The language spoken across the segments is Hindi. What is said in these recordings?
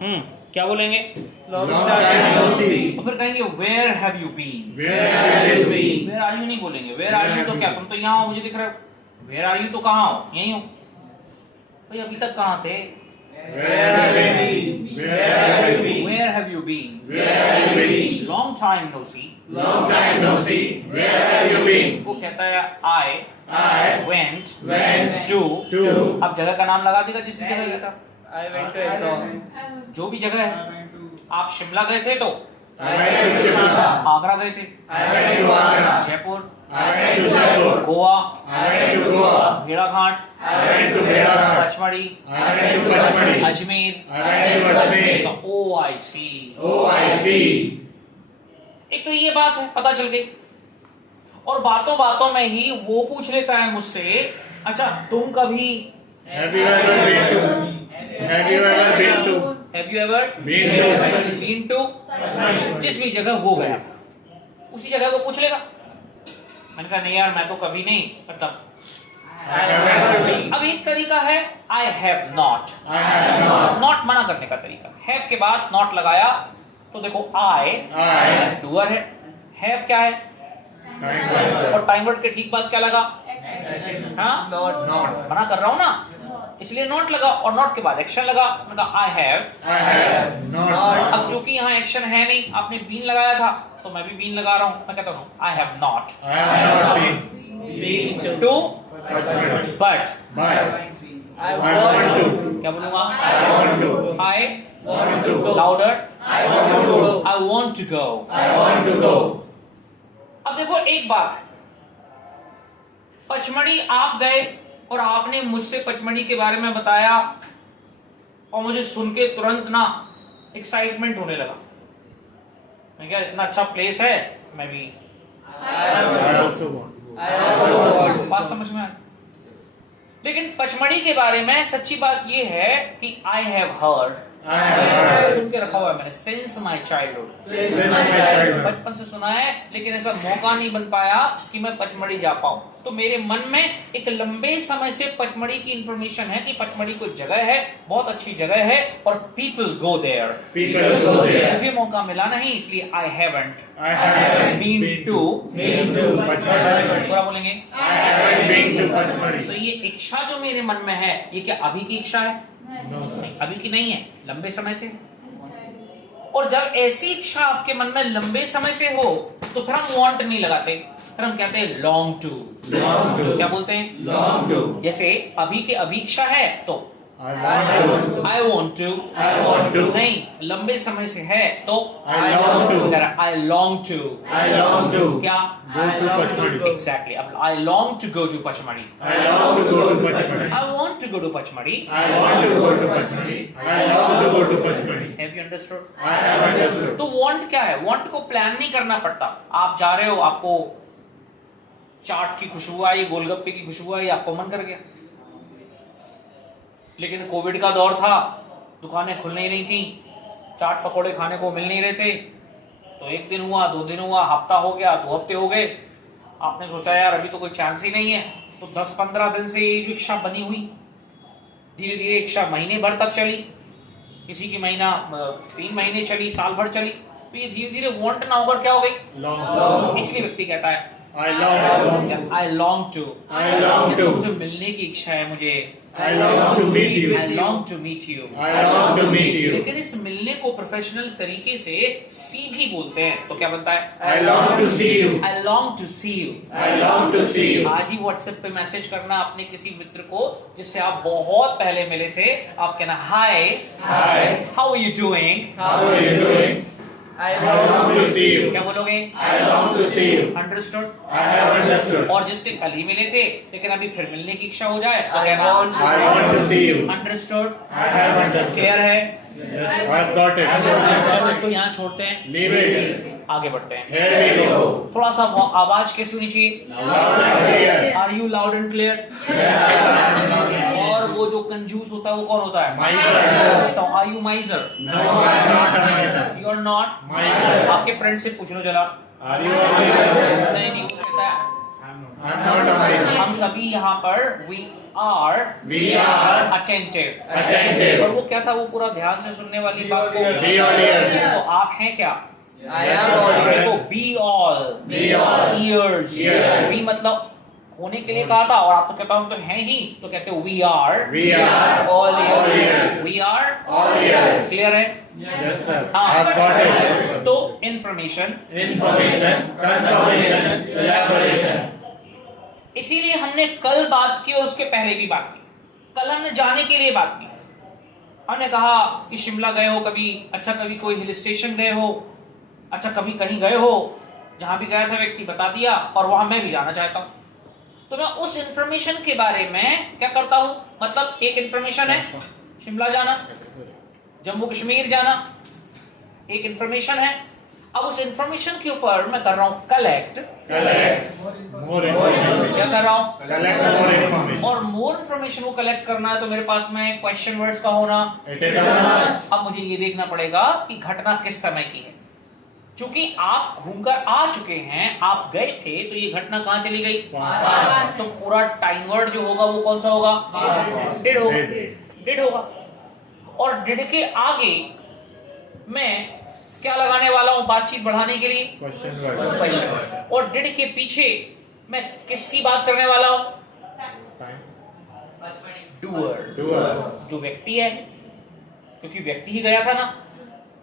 क्या बोलेंगे? Long time no see. और फिर कहेंगे where have you been? Where have you been? Where are you नहीं बोलेंगे। वेयर आर यू तो क्या, तुम तो यहाँ हो, मुझे दिख रहा है। वेयर आर यू तो कहाँ हो? यहीं हो भाई। अभी तक कहाँ थे? Where have you been? Where have you been? Where have you been? Where have you been? Long time no see. Long time no see. Where have you been? वो कहता है I I went went to. to अब जगह का नाम लगा देगा जिस भी जगह गया था। I went to Indore. जो भी जगह है। आप शिमला गए थे तो I went to Shimla. Agra गए थे, I went to Agra. Jaipur, I went to Jaipur. Goa, I went to Goa. भेड़ाघाट, I went to Bedaghat. Pachmarhi, I went to Pachmadi. Ajmer. I went to Ajmer. O I C. Oh, I see. एक तो ये बात है, पता चल गई। और बातों बातों में ही वो पूछ लेता है मुझसे, अच्छा तुम कभी Have you ever been to? Have you ever been to? Have you ever been to? जिस भी जगह वो गया उसी जगह को पूछ लेगा। मैंने कहा नहीं यार मैं तो कभी नहीं, मतलब I have never been. अब एक तरीका है आई have not. I have not. Not मना करने का तरीका। हैव के बाद नॉट लगाया तो देखो आई I. डूअर है, हैव क्या है? Time work. और टाइम वर्ड के ठीक बाद क्या लगा? हाँ Not. Not. मना कर रहा हूं ना, इसलिए नॉट लगा और नॉट के बाद एक्शन लगा। मैंने कहा I have. I have not. अब चूंकि यहाँ एक्शन है नहीं, आपने बीन लगाया था तो मैं भी बीन लगा रहा हूं। मैं कहता हूँ I have not I have not been. Been to Pachmadi. But But I I want to. क्या बोलूंगा? I want to. I Want to go. Louder I want to go. I want to go. I want to go. अब देखो एक बात है, पचमढ़ी आप गए और आपने मुझसे पचमढ़ी के बारे में बताया और मुझे सुन के तुरंत ना एक्साइटमेंट होने लगा। मैं क्या इतना अच्छा प्लेस है, मैं भी I also want. I also want to. बात समझ में आ। लेकिन पचमढ़ी के बारे में सच्ची बात ये है कि I have heard, I have heard. सुन के रखा हुआ है मैंने since my childhood. Since my childhood. बचपन से सुना है, लेकिन ऐसा मौका नहीं बन पाया कि मैं पचमढ़ी जा पाऊं। तो मेरे मन में एक लंबे समय से पचमढ़ी की इंफॉर्मेशन है कि पचमढ़ी कोई जगह है, बहुत अच्छी जगह है और people go there. People go there. मुझे मौका मिला नहीं, इसलिए I haven't I haven't been to. been to Pachmadi. पूरा बोलेंगे। I haven't been to Pachmadi. तो ये इच्छा जो मेरे मन में है, ये क्या अभी की इच्छा है? No, sir. नहीं, अभी की नहीं है, लंबे समय से। और जब ऐसी इच्छा आपके मन में लंबे समय से हो तो फिर हम वांट नहीं लगाते, फिर हम कहते हैं लॉन्ग टू। Long to. क्या बोलते हैं? Long to. जैसे अभी के अभी इच्छा है तो I want to. I want to. I want to. नहीं, लंबे समय से है तो I long to. I long to. I long to. क्या? Go to Pachmadi. एग्जैक्टली। अब I long to go to Pachmarhi. I long to go to Pachmadi. I want to go to Pachmarhi. I want to go to Pachmadi. I long to go to Pachmadi. Have you understood? I have understood. तो वांट क्या है? वांट को प्लान नहीं करना पड़ता। आप जा रहे हो, आपको चाट की खुशबू आई, गोलगप्पे की खुशबू आई, आपको मन कर गया। लेकिन कोविड का दौर था, दुकानें खुल नहीं रही थी, चाट पकोड़े खाने को मिल नहीं रहे थे। तो एक दिन हुआ, 2 दिन हुआ, हफ्ता हो गया, 2 हफ्ते हो गए। आपने सोचा यार अभी तो कोई चांस ही नहीं है, तो 10-15 दिन से ये जो इच्छा बनी हुई, धीरे धीरे इच्छा महीने भर तक चली, किसी की महीना 3 महीने चली, साल भर चली। तो ये धीरे धीरे वांट ना होकर क्या हो गई? Long. इसलिए व्यक्ति कहता है I long to. I long to. I long to. तुमसे मिलने की इच्छा है मुझे। I long to meet you. I long to meet you. I long to meet you. लेकिन इस मिलने को प्रोफेशनल तरीके से सीधी बोलते हैं तो क्या बनता है? I long to see you. I long to see you. I long to see you. आज ही व्हाट्सएप पे मैसेज करना अपने किसी मित्र को जिससे आप बहुत पहले मिले थे। आप कहना hi, Hi. How are you doing? How are you doing? I I long to see you. क्या बोलोगे? I long to see you. Understood. I have understood. और जिससे कल ही मिले थे लेकिन अभी फिर मिलने की इच्छा हो जाए तो I कहना want I want to see you. Understood. I have understood. Clear है? Yes, I've got it. चलो इसको यहाँ छोड़ते हैं, Leave it. आगे बढ़ते हैं। Here we go. थोड़ा सा आवाज कैसी होनी चाहिए? Loud and clear. Are you loud and clear? और वो जो कंजूस होता है वो कौन होता है? Miser. Are you miser? No, I'm not a miser. You are not. Miser. आपके फ्रेंड से पूछ लो जरा। Are you a miser? नहीं नहीं, वो कहता है I'm not amazing. हम सभी यहाँ पर we are We are attentive. attentive. और वो क्या था, वो पूरा ध्यान से सुनने वाली बात को Be all ears. तो आप हैं क्या? I am all ears. देखो be all ears. We मतलब होने के लिए कहा था, और आप तो कहता हूँ तो हैं ही, तो कहते हो we are We are all ears. we are all ears. Clear है? Yes, sir. हाँ। I've got it. तो इंफॉर्मेशन, Information, confirmation, elaboration. इसीलिए हमने कल बात की और उसके पहले भी बात की। कल हमने जाने के लिए बात की, हमने कहा कि शिमला गए हो कभी, अच्छा कभी कोई हिल स्टेशन गए हो, अच्छा कभी कहीं गए हो, जहां भी गया था व्यक्ति बता दिया, और वहां मैं भी जाना चाहता हूं। तो मैं उस इंफॉर्मेशन के बारे में क्या करता हूं, मतलब एक इंफॉर्मेशन है शिमला जाना, जम्मू कश्मीर जाना, एक इंफॉर्मेशन है। अब उस इंफॉर्मेशन के ऊपर मैं कर रहा हूं कलेक्ट, More information. क्या कर रहा हूं, Collect more information. और मोर इन्फॉर्मेशन को कलेक्ट करना है तो मेरे पास में क्वेश्चन वर्ड्स का होना। It is a must. अब मुझे ये देखना पड़ेगा कि घटना किस समय की है, क्योंकि आप घूमकर आ चुके हैं, आप गए थे, तो ये घटना कहाँ चली गई, Past. तो पूरा टाइम वर्ड जो होगा वो कौन सा होगा, डिड होगा, डिड होगा। और डिड के आगे मैं क्या लगाने वाला हूं बातचीत बढ़ाने के लिए, Question word. क्वेश्चन। और डिड के पीछे मैं किसकी बात करने वाला हूं, Time. Doer, Doer. जो व्यक्ति है, क्योंकि व्यक्ति ही गया था ना,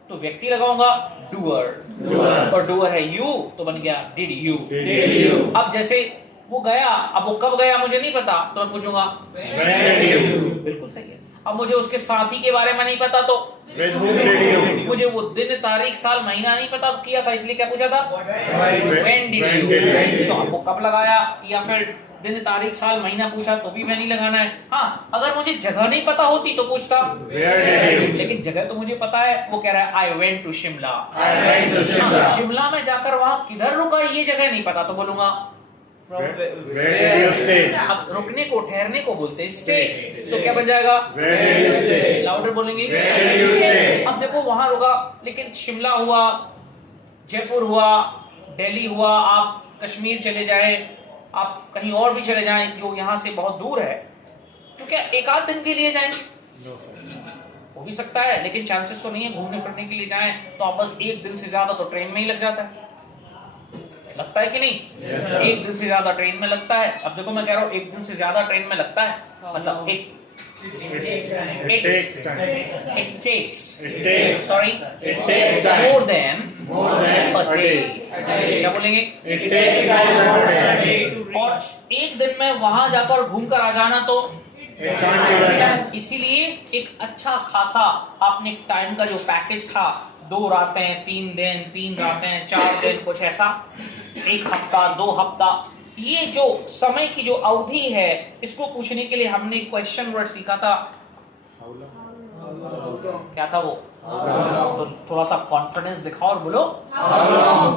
तो व्यक्ति लगाऊंगा डूअर, Doer. और डूअर है यू, तो बन गया डिड यू। Did you? अब जैसे वो गया, अब वो कब गया मुझे नहीं पता, तो मैं पूछूंगा When did you? बिल्कुल सही है। अब मुझे उसके साथी के बारे में नहीं पता, तो With whom did you? मुझे वो दिन तारीख साल महीना नहीं पता किया था, इसलिए क्या पूछा था, When did When you? did you? तो आपको कब लगाया, या फिर दिन तारीख साल महीना पूछा तो भी नहीं लगाना है। हाँ, अगर मुझे जगह नहीं पता होती तो पूछता, Where did you? लेकिन जगह तो मुझे पता है। वो कह रहा है I went to Shimla, I went to Shimla. Shimla में जाकर वहां किधर रुका ये जगह नहीं पता, तो बोलूंगा Where did you stay? अब रुकने को ठहरने को बोलते हैं स्टे, तो क्या बन जाएगा, Where did you stay? Louder बोलेंगे। Where did you stay? अब देखो वहां रुका, लेकिन शिमला हुआ, जयपुर हुआ, दिल्ली हुआ, आप कश्मीर चले जाए, आप कहीं और भी चले जाएं जो यहाँ से बहुत दूर है, तो क्या एक आध दिन के लिए जाएंगे, No, sir. हो भी सकता है, लेकिन चांसेस तो नहीं है। घूमने फिरने के लिए जाएं तो आप बस एक दिन से ज्यादा तो ट्रेन में ही लग जाता है, लगता है कि नहीं, Yes, sir. एक दिन से ज्यादा ट्रेन में लगता है। अब देखो मैं कह रहा हूँ एक दिन से ज्यादा ट्रेन में लगता है, मतलब एक It takes time. it takes It takes. sorry It takes time. more than More than a a day। day. क्या बोलेंगे, It takes more than a day. और एक दिन में वहां जाकर घूम कर आ जाना, तो It can't be done. इसीलिए एक अच्छा खासा आपने टाइम का जो पैकेज था, 2 रातें 3 दिन, 3 रातें 4 दिन, कुछ ऐसा, 1 हफ्ता 2 हफ्ता, ये जो समय की जो अवधि है, इसको पूछने के लिए हमने क्वेश्चन वर्ड सीखा था। क्या था वो, तो थोड़ा सा कॉन्फिडेंस दिखाओ और बोलो,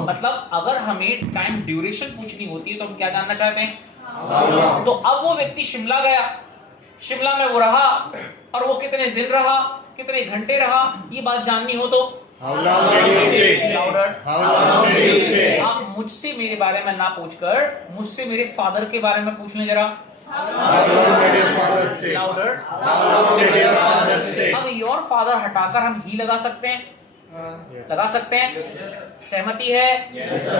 मतलब अगर हमें टाइम ड्यूरेशन पूछनी होती है तो हम क्या जानना चाहते हैं। तो अब वो व्यक्ति शिमला गया, शिमला में वो रहा, और वो कितने दिन रहा, कितने घंटे रहा, ये बात जाननी हो तो How long did you stay? Louder. How long did you stay? आप मुझसे मेरे बारे में ना पूछकर मुझसे मेरे फादर के बारे में पूछ लें जरा, How long did your father stay? Louder. How long did your father stay? अब योर फादर हटाकर हम ही लगा सकते हैं, Yes. लगा सकते हैं, सहमति है,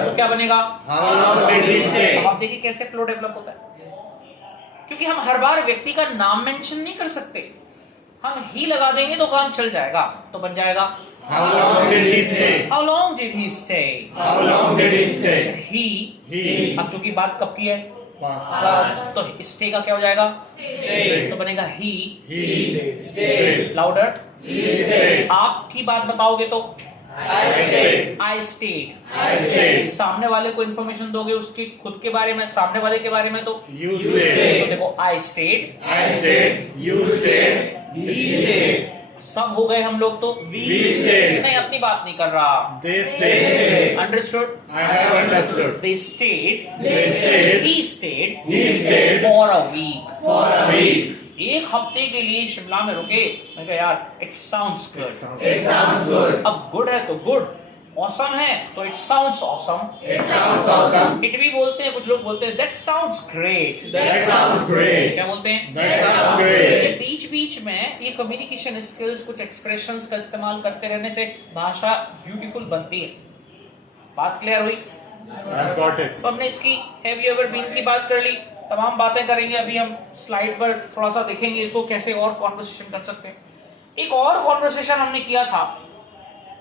तो क्या बनेगा, How long did he stay? अब आप देखिए कैसे फ्लो डेवलप होता है, क्योंकि हम हर बार व्यक्ति का नाम मेंशन नहीं कर सकते, हम ही लगा देंगे तो काम चल जाएगा, तो बन जाएगा How long did he stay? How long did he stay? How long did he stay? He, He. अब चूंकि बात कब की है, Past. तो stay का क्या हो जाएगा, तो बनेगा he, He stayed. louder। He stayed. आपकी बात बताओगे तो I stayed. I stayed। I stayed. सामने वाले को इन्फॉर्मेशन दोगे उसके खुद के बारे में, सामने वाले के बारे में, तो You stayed. तो देखो I stayed, I stayed. You stayed. He stayed. सब हो गए हम लोग, तो We stayed. नहीं, अपनी बात नहीं कर रहा, They stayed. Understood, I have understood. they stayed, They stayed. he stayed He stayed for a week। for a week. एक हफ्ते के लिए शिमला में रुके। मैं कहा यार it sounds good, It sounds good. अब गुड है तो गुड, ऑसम है तो it sounds awesome. It sounds awesome. It भी बोलते हैं, कुछ लोग बोलते हैं that sounds great. That sounds great. क्या बोलते हैं? That sounds great. ये बीच बीच में ये कम्युनिकेशन स्किल्स, कुछ एक्सप्रेशंस का इस्तेमाल करते रहने से भाषा ब्यूटीफुल बनती है। बात क्लियर हुई? I've got it. तो हमने इसकी हैव यू एवर बीन की बात कर ली, तमाम बातें करेंगे। अभी हम स्लाइड पर थोड़ा सा देखेंगे इसको कैसे और कॉन्वर्सेशन कर सकते हैं। एक और कॉन्वर्सेशन हमने किया था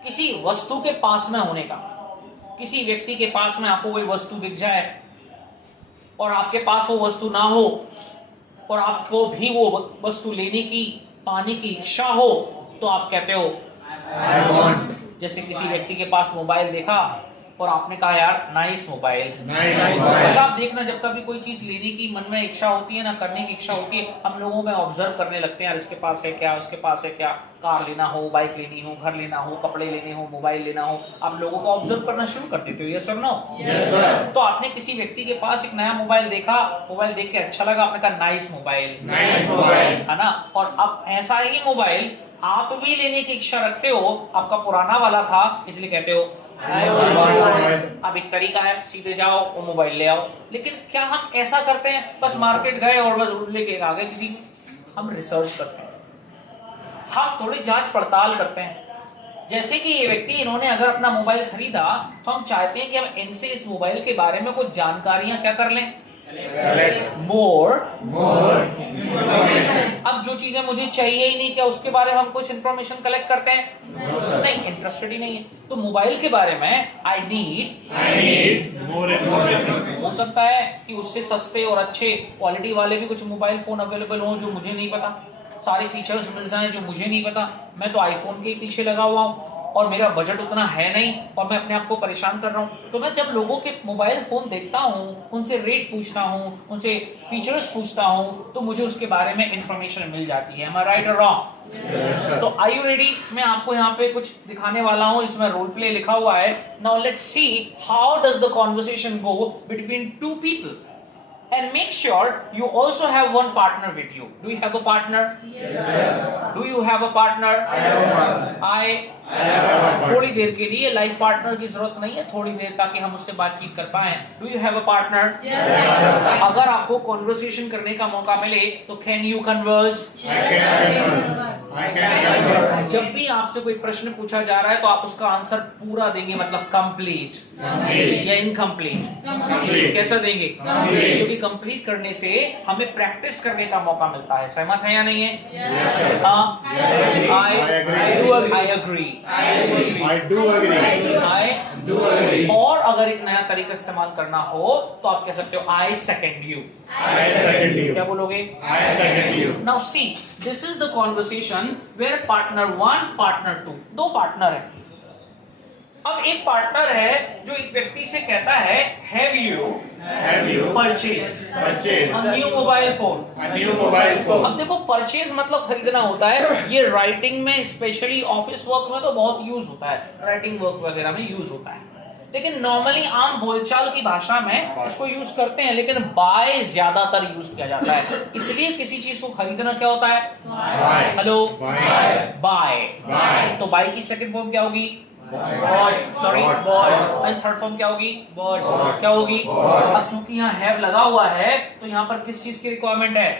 किसी वस्तु के पास में होने का। किसी व्यक्ति के पास में आपको कोई वस्तु दिख जाए और आपके पास वो वस्तु ना हो और आपको भी वो वस्तु लेने की, पाने की इच्छा हो, तो आप कहते हो I want. जैसे किसी व्यक्ति के पास मोबाइल देखा और आपने कहा यार नाइस मोबाइल। Nice अच्छा mobile. आप देखना, जब कभी कोई चीज लेने की मन में इच्छा होती है ना, करने की इच्छा होती है, हम लोगों में ऑब्जर्व करने लगते हैं यार इसके पास है क्या, उसके पास है क्या। कार लेना हो, बाइक लेनी हो, घर लेना हो, कपड़े लेने हो, मोबाइल लेना हो, आप लोगों को ऑब्जर्व करना शुरू कर देते हो। यस और नो? Yes, sir. तो आपने किसी व्यक्ति के पास एक नया मोबाइल देखा, मोबाइल देख के अच्छा लगा, आपने कहा नाइस मोबाइल। Nice mobile. है ना? और अब ऐसा ही मोबाइल आप भी लेने की इच्छा रखते हो, आपका पुराना वाला था इसलिए कहते हो I want. अब एक तरीका है, सीधे जाओ और मोबाइल ले आओ। लेकिन क्या हम ऐसा करते हैं? बस मार्केट गए और बस लेके आ गए किसी, हम रिसर्च करते हैं, हम थोड़ी जांच पड़ताल करते हैं। जैसे कि ये व्यक्ति, इन्होंने अगर अपना मोबाइल खरीदा तो हम चाहते हैं कि हम इनसे इस मोबाइल के बारे में कुछ जानकारियां क्या कर लें, मोर। अब जो चीजें मुझे चाहिए ही नहीं, क्या उसके बारे में हम कुछ इंफॉर्मेशन कलेक्ट करते हैं? नहीं, इंटरेस्टेड ही नहीं है। तो मोबाइल के बारे में आई नीड More information. हो सकता है कि उससे सस्ते और अच्छे क्वालिटी वाले भी कुछ मोबाइल फोन अवेलेबल हों जो मुझे नहीं पता, सारे फीचर्स मिल जाएं जो मुझे नहीं पता। मैं तो आईफोन के पीछे लगा हुआ हूँ और मेरा बजट उतना है नहीं और मैं अपने आप को परेशान कर रहा हूँ। तो मैं जब लोगों के मोबाइल फोन देखता हूँ, उनसे रेट पूछता हूँ, उनसे फीचर्स पूछता हूँ, तो मुझे उसके बारे में इंफॉर्मेशन मिल जाती है। Am I right or wrong? तो आर यू रेडी? मैं आपको यहाँ पे कुछ दिखाने वाला हूँ, इसमें रोल प्ले लिखा हुआ है। Now let's see how does the conversation go between two people. And make sure you also have one partner with you. Do you have a partner? Yes. Do you have a partner? I have one. थोड़ी देर के लिए लाइफ पार्टनर की जरूरत नहीं है, थोड़ी देर ताकि हम उससे बातचीत कर पाए। Do you have a partner? अगर आपको कॉन्वर्सेशन करने का मौका मिले तो can you converse? I can. जब भी आपसे कोई प्रश्न पूछा जा रहा है तो आप उसका आंसर पूरा देंगे, मतलब कंप्लीट या इनकम्प्लीट। कैसा देंगे? क्योंकि कंप्लीट करने से हमें प्रैक्टिस करने का मौका मिलता है। सहमत है या नहीं है? हाँ, I agree. I do agree. और अगर एक नया तरीका इस्तेमाल करना हो तो आप कह सकते हो I second you. I second you. क्या बोलोगे? I second you. Now see, this is the conversation where partner 1, partner 2, दो पार्टनर है। अब एक पार्टनर है जो एक व्यक्ति से कहता है have you purchased a new mobile phone? A new mobile phone. अब देखो, परचेज मतलब खरीदना होता है। ये राइटिंग में, स्पेशली ऑफिस वर्क में तो बहुत यूज होता है, राइटिंग वर्क वगैरह में यूज होता है। लेकिन नॉर्मली आम बोलचाल की भाषा में इसको यूज करते हैं, लेकिन बाय ज्यादातर यूज किया जाता है। इसलिए किसी चीज को खरीदना क्या होता है? Buy. Hello, Buy. बाय। तो बाय की सेकंड फॉर्म क्या होगी? सॉरी, एंड थर्ड फॉर्म क्या होगी? क्या होगी? अब चूंकि यहाँ हैव लगा हुआ है तो यहाँ पर किस चीज की रिक्वायरमेंट है?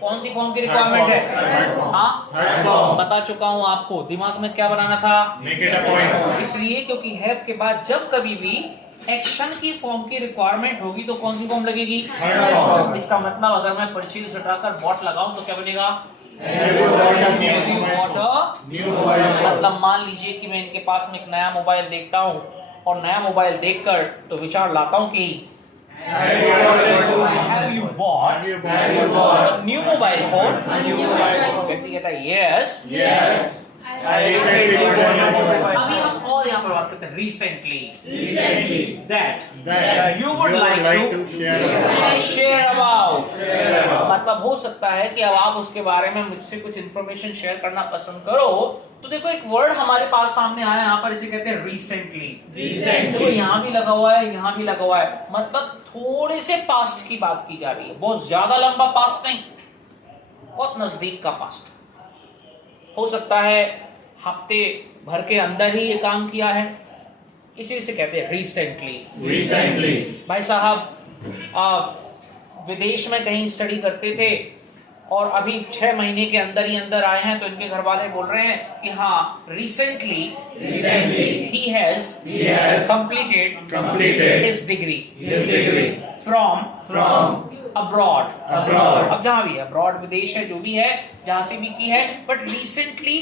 कौन सी फॉर्म की रिक्वायरमेंट है? हाँ, Third form. बता चुका हूँ आपको। दिमाग में क्या बनाना था? Make it a point. इसलिए क्योंकि हैव के बाद जब कभी भी एक्शन की फॉर्म की रिक्वायरमेंट होगी तो कौन सी फॉर्म लगेगी? Third form. इसका मतलब अगर मैं परचेज हटाकर बॉट लगाऊं तो क्या बनेगा? Have you bought a new Have you mobile bought phone? a- New mobile phone. मतलब मान लीजिए कि मैं इनके पास में एक नया मोबाइल देखता हूँ और नया मोबाइल देखकर तो विचार लाता हूँ कि Have you bought have you bought a new mobile phone? व्यक्ति कहता है yes. Yes. I recently bought a new mobile phone. अभी हम और यहाँ पर बात करते हैं recently. That That you would like to share about. मतलब हो सकता है कि अब आप उसके बारे में मुझसे कुछ इंफॉर्मेशन शेयर करना पसंद करो। तो देखो, एक वर्ड हमारे पास सामने आया, यहाँ पर इसे कहते हैं रिसेंटली। तो यहाँ भी लगा हुआ है, यहाँ भी लगा हुआ है, मतलब थोड़े से पास्ट की बात की जा रही है। बहुत ज्यादा लंबा पास्ट नहीं, बहुत नजदीक का पास्ट। हो सकता है हफ्ते भर के अंदर ही ये काम किया है, इसी से कहते हैं रिसेंटली। Recently. भाई साहब आप विदेश में कहीं स्टडी करते थे और अभी 6 महीने के अंदर ही अंदर आए हैं, तो इनके घर वाले बोल रहे हैं कि हाँ recently he has completed his degree from abroad. अब जहां भी है, अब्रॉड विदेश है, जो भी है, जहां से भी की है, बट रिसेंटली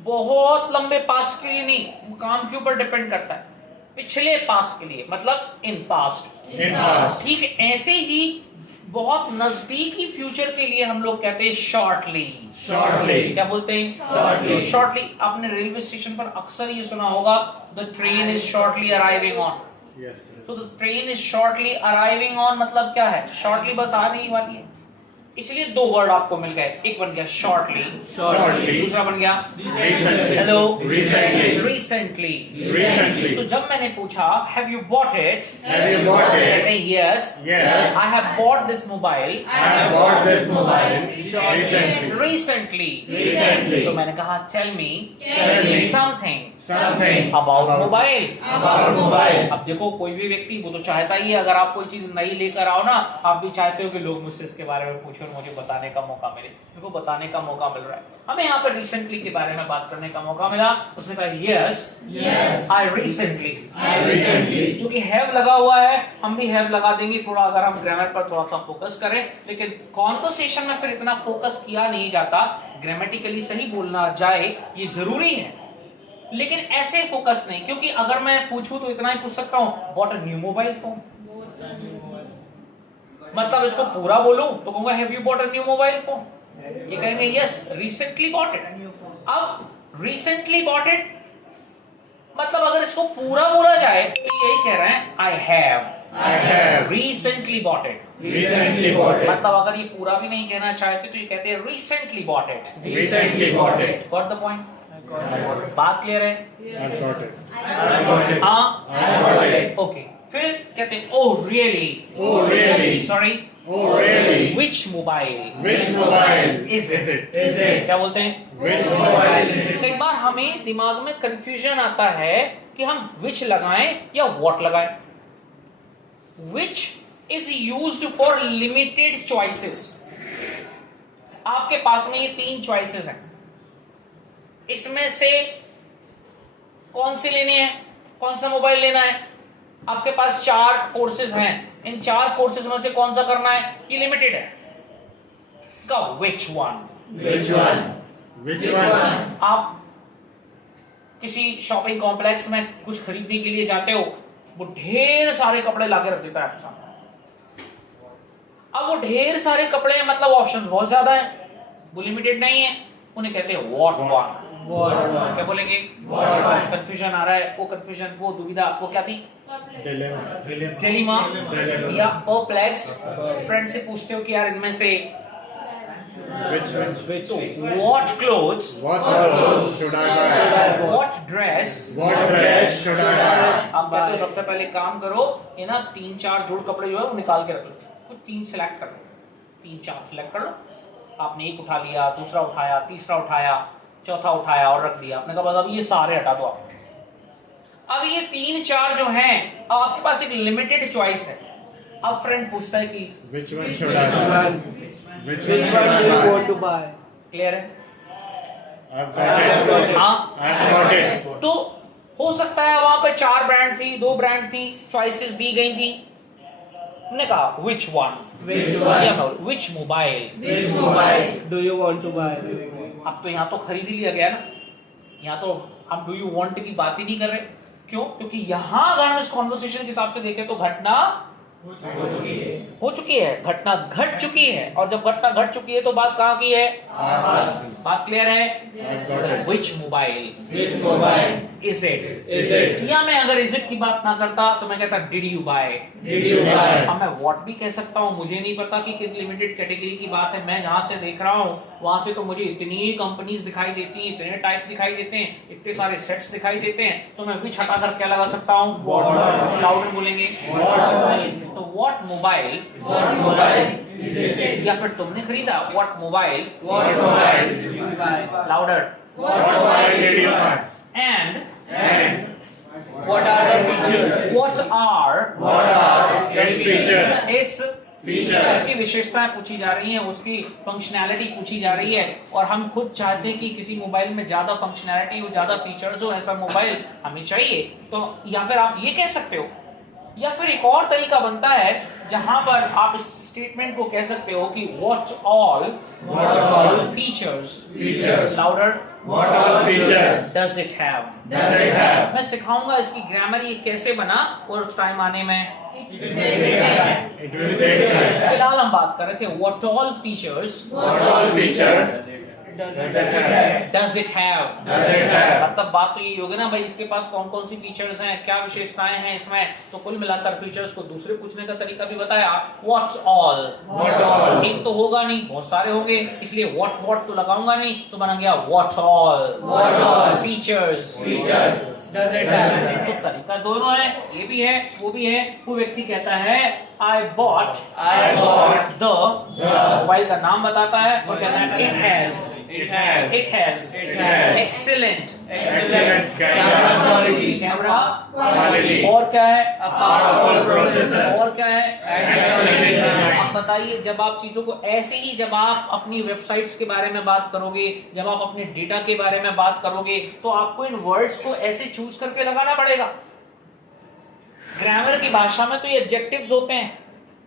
बहुत लंबे पास्ट के लिए नहीं, काम के ऊपर डिपेंड करता है, पिछले पास्ट के लिए, मतलब इन पास्ट। ठीक है, ऐसे ही बहुत नजदीकी फ्यूचर के लिए हम लोग कहते हैं शॉर्टली। क्या बोलते हैं? शॉर्टली। आपने रेलवे स्टेशन पर अक्सर ये सुना होगा, the train is shortly arriving on. तो the train is shortly arriving on मतलब क्या है? शॉर्टली बस आने ही वाली है। इसलिए 2 वर्ड आपको मिल गए, एक बन गया शॉर्टली, दूसरा बन गया हेलो रिसेंटली। तो जब मैंने पूछा have you bought it, yes I have bought this mobile recently. तो मैंने कहा tell me something about mobile. अब देखो, कोई भी व्यक्ति वो तो चाहता ही है, अगर आप कोई चीज नई लेकर आओ ना, आप भी चाहते हो कि लोग मुझसे इसके बारे में पूछे और मुझे बताने का मौका मिले। मेरे को बताने का मौका मिल रहा है, हमें यहाँ पर रिसेंटली के बारे में बात करने का मौका मिला। उसने कहा यस आई रिसेंटली। क्योंकि हैव लगा हुआ है, हम भी हैव लगा देंगे थोड़ा, अगर हम ग्रामर पर थोड़ा सा फोकस करें, लेकिन कॉन्वर्सेशन में फिर इतना फोकस किया नहीं जाता। ग्रामेटिकली सही बोलना जाए ये जरूरी है, लेकिन ऐसे फोकस नहीं, क्योंकि अगर मैं पूछूं तो इतना ही पूछ सकता हूं, what a new mobile phone. मतलब इसको पूरा बोलूं तो कहूंगा have you bought a new mobile phone, ये कहेंगे यस रिसेंटली बॉट इट। अब रिसेंटली बॉट इट मतलब अगर इसको पूरा बोला जाए तो यही कह रहे हैं I have recently bought it. मतलब अगर ये पूरा भी नहीं कहना चाहते तो ये कहते हैं recently bought it. Got the point? बात क्लियर है? हाँ, ओके। फिर कहते हैं oh really, sorry which mobile is it. क्या बोलते हैं? कई बार हमें दिमाग में कंफ्यूजन आता है कि हम विच लगाएं या व्हाट लगाएं। Which is used for limited choices. आपके पास में ये 3 चॉइसेस हैं, इसमें से कौन से लेने हैं, कौन सा मोबाइल लेना है। आपके पास 4 कोर्सेज हैं, इन 4 कोर्सेज में से कौन सा करना है, ये लिमिटेड है। कब? which one? आप किसी शॉपिंग कॉम्प्लेक्स में कुछ खरीदने के लिए जाते हो, वो ढेर सारे कपड़े लाके रख देता है आपके सामने। अब वो ढेर सारे कपड़े मतलब ऑप्शंस बहुत ज्यादा हैं, वो लिमिटेड नहीं है, उन्हें कहते हैं व्हाट वन। क्या बोलेंगे? कंफ्यूजन आ रहा है, वो कंफ्यूजन, वो दुविधा आपको क्या थी? डिलेमा या परप्लेक्स्ड। फ्रेंड से पूछते हो कि यार इनमें से what clothes should I buy? what dress should I buy? आप कहते हो सबसे पहले काम करो, ये ना 3-4 जोड़ कपड़े जो है वो निकाल के रख लो, कुछ 3 सिलेक्ट कर लो, 3-4 सिलेक्ट कर लो। आपने एक उठा लिया, दूसरा उठाया, तीसरा उठाया, चौथा उठाया और रख दिया। आपने कहा बस अब ये सारे हटा दो आप। अब ये 3-4 जो हैं, अब आपके पास एक लिमिटेड चॉइस है। अब फ्रेंड पूछता है कि Which one should I buy? Which one Which one do you want to buy? Clear है? I've got it. हाँ, I've got it. तो हो सकता है वहां पे 4 ब्रांड थी, 2 ब्रांड थी, चॉइसेस दी गई थी। हमने कहा which one? Which mobile Do you want to buy? अब तो यहाँ तो खरीद ही लिया गया ना, यहाँ तो हम डू यू वांट की बात ही नहीं कर रहे। क्यों? क्योंकि यहाँ अगर हम इस कॉन्वर्सेशन के हिसाब से देखें तो घटना हो चुकी है, घटना घट चुकी है, और जब घटना घट चुकी है तो बात कहाँ की है? बात क्लियर है? Which mobile is it? या मैं अगर is it की बात ना करता तो मैं कहता did you buy? अब मैं what भी कह सकता हूँ, मुझे नहीं पता कि किस लिमिटेड कैटेगरी की बात है। मैं जहाँ से देख रहा हूँ वहां से तो मुझे इतनी कंपनीज दिखाई देती हैं, इतने टाइप दिखाई देते हैं, इतने सारे सेट्स दिखाई देते हैं, तो मैं which हटाकर क्या लगा सकता हूँ? लाउडर बोलेंगे तो what mobile या फिर तुमने खरीदा? What mobile? What mobile? You buy. Louder. What Mobile did you mobile? buy? And What are the features? what are What are Its features. its features? उसकी विशेषताएं पूछी जा रही हैं, उसकी फंक्शनैलिटी पूछी जा रही है, और हम खुद चाहते हैं कि किसी मोबाइल में ज्यादा फंक्शनैलिटी हो, ज्यादा फीचर्स हो, ऐसा मोबाइल हमें चाहिए। तो या फिर आप ये कह सकते हो, या फिर एक और तरीका बनता है जहां पर आप इस स्टेटमेंट को कह सकते हो कि what all features louder What all features does it have? does it have? मैं सिखाऊंगा इसकी ग्रामर ये कैसे बना, और उस टाइम आने में It will take time. फिलहाल हम बात कर रहे थे what all features What all features Does Does it it have? have? does it have? does it have? मतलब बात तो यही होगी ना भाई, इसके पास कौन कौन सी फीचर्स हैं, क्या विशेषताएं हैं इसमें। तो कुल मिलाकर फीचर्स को दूसरे पूछने का तरीका भी बताया, व्हाट्स ऑल। What all? एक तो होगा नहीं, बहुत सारे होंगे, इसलिए व्हाट तो लगाऊंगा नहीं, तो बना गया what all. What all features features Does it have? तो तरीका दोनों है, ये भी है वो भी है। वो व्यक्ति कहता है I bought I bought the, mobile का नाम बताता है और कहता है it has it has excellent excellent Camera quality. Camera quality और क्या है, powerful processor और क्या है। excellent design आप बताइए, जब आप चीजों को ऐसे ही, जब आप अपनी वेबसाइट्स के बारे में बात करोगे, जब आप अपने डेटा के बारे में बात करोगे, तो आपको इन वर्ड्स को ऐसे चूज करके लगाना पड़ेगा। ग्रामर की भाषा में तो ये एडजेक्टिव्स होते हैं